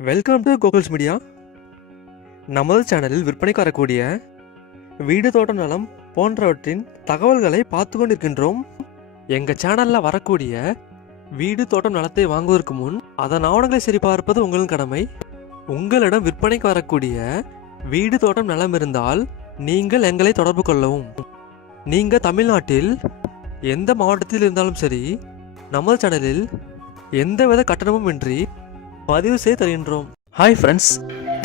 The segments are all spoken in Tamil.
Welcome to கோகுல்ஸ் media. நமது சேனலில் விற்பனைக்கு வரக்கூடிய வீடு தோட்டம் நலம் போன்றவற்றின் தகவல்களை பார்த்து கொண்டிருக்கின்றோம். எங்கள் சேனலில் வரக்கூடிய வீடு தோட்டம் நலத்தை வாங்குவதற்கு முன் அதன் ஆவணங்களை சரி பார்ப்பது உங்களின் கடமை. உங்களிடம் விற்பனைக்கு வரக்கூடிய வீடு தோட்டம் நலம் இருந்தால் நீங்கள் எங்களை தொடர்பு கொள்ளவும். நீங்கள் தமிழ்நாட்டில் எந்த மாவட்டத்தில் இருந்தாலும் சரி, நமது சேனலில் எந்தவித கட்டணமும் இன்றி பதிவு செய்து தருகின்றோம். ஹாய் ஃப்ரெண்ட்ஸ்,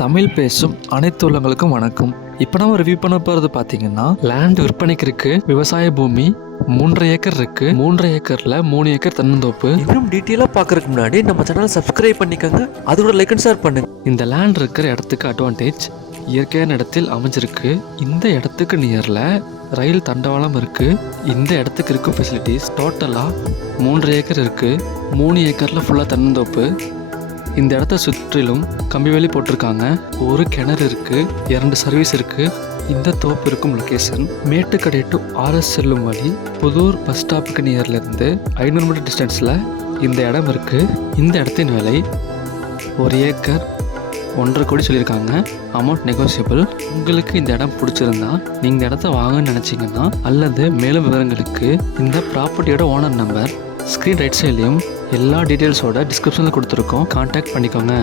தமிழ் பேசும் அனைத்து உள்ளங்களுக்கும் வணக்கம். இப்போ நம்ம ரிவ்யூ பண்ண போகிறது பார்த்தீங்கன்னா, லேண்ட் விற்பனைக்கு இருக்கு. விவசாய பூமி 3.5 ஏக்கர் இருக்கு. 3.5 ஏக்கரில் 3 ஏக்கர் தென்னந்தோப்பு. இன்னும் டீட்டெயிலாக பார்க்கறதுக்கு முன்னாடி நம்ம சேனலை சப்ஸ்கிரைப் பண்ணிக்கோங்க. அது கூட லைக் அண்ட் ஷேர் பண்ணுங்க. இந்த லேண்ட் இருக்கிற இடத்துக்கு அட்வான்டேஜ், இயற்கையான இடத்தில் அமைஞ்சிருக்கு. இந்த இடத்துக்கு நியரில் ரயில் தண்டவாளம் இருக்கு. இந்த இடத்துக்கு இருக்கும் ஃபெசிலிட்டிஸ் டோட்டலாக 3.5 ஏக்கர் இருக்கு. 3 ஏக்கரில் ஃபுல்லாக தென்னந்தோப்பு. இந்த இடத்த சுற்றிலும் கம்பி வேலி போட்டிருக்காங்க. ஒரு கிணறு இருக்கு, 2 சர்வீஸ் இருக்கு. இந்த தோப்பு இருக்கும் லொக்கேஷன் மேட்டுக்கடை டு ஆர்எஸ் செல்லும் வழி புதூர் பஸ் ஸ்டாப்புக்கு நியர்லேருந்து 500 மீட்டர் டிஸ்டன்ஸில் இந்த இடம் இருக்கு. இந்த இடத்தின் விலை 1 ஏக்கர் 1.5 கோடி சொல்லியிருக்காங்க. Amount negotiable. உங்களுக்கு இந்த இடம் பிடிச்சிருந்தா நீங்கள் இந்த இடத்த வாங்கன்னு நினச்சிங்கன்னா, அல்லது மேலும் விவரங்களுக்கு இந்த ப்ராப்பர்ட்டியோட ஓனர் நம்பர் ஸ்க்ரீன் ரைட் சைட்லையும் எல்லா டீட்டெயில்ஸோட டிஸ்கிரிப்ஷனில் கொடுத்துருக்கோம். கான்டாக்ட் பண்ணிக்கோங்க.